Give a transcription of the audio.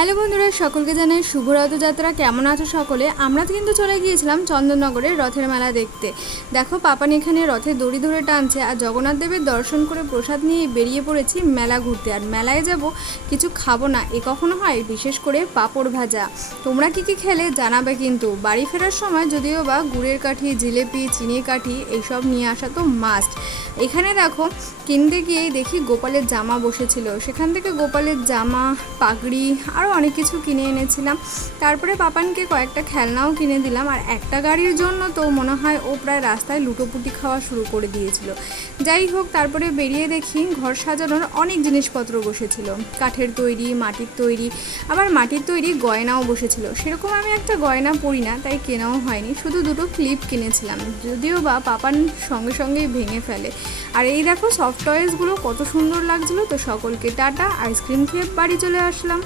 Hello বন্ধুরা, সকলকে জানাই শুভ রথযাত্রা। কেমন আছো সকলে? আমরা কিন্তু চলে গিয়েছিলাম চন্দননগরের রথের মেলা দেখতে। দেখো, পাপান এখানে রথের দড়ি ধরে টানছে, আর জগন্নাথ দেবের দর্শন করে প্রসাদ নিয়ে বেরিয়ে পড়েছি মেলা ঘুরতে। আর মেলায় যাব, কিছু খাবো না এ কখনো হয়? বিশেষ করে পাঁপড় ভাজা। তোমরা কি কি খেলে জানাবে কিন্তু। বাড়ি ফেরার সময় যদিও বা গুড়ের কাঠি, জিলেপি, চিনির কাঠি এইসব নিয়ে আসা তো মাস্ট। এখানে দেখো, কিনতে গিয়েই দেখি গোপালের জামা বসেছিল। সেখান থেকে গোপালের জামা, পাগড়ি আরও অনেক কিছু কিনে এনেছিলাম। তারপরে পাপানকে কয়েকটা খেলনাও কিনে দিলাম। আর একটা গাড়ির জন্য তো মনে হয় ও প্রায় রাস্তায় লুটোপুটি খাওয়া শুরু করে দিয়েছিল। যাই হোক, তারপরে বেরিয়ে দেখি ঘর সাজানোর অনেক জিনিসপত্র বসেছিল। কাঠের তৈরি, মাটির তৈরি, আবার মাটির তৈরি গয়নাও বসেছিল। সেরকম আমি একটা গয়না পরি না, তাই কেনাও হয়নি, শুধু দুটো ক্লিপ কিনেছিলাম, যদিও বা পাপান সঙ্গে সঙ্গেই ভেঙে ফেলে। আর এই দেখো, সফট টয়েসগুলো কত সুন্দর লাগছিলো। তো সকলকে টাটা। আইসক্রিম খেয়ে বাড়ি চলে আসলাম।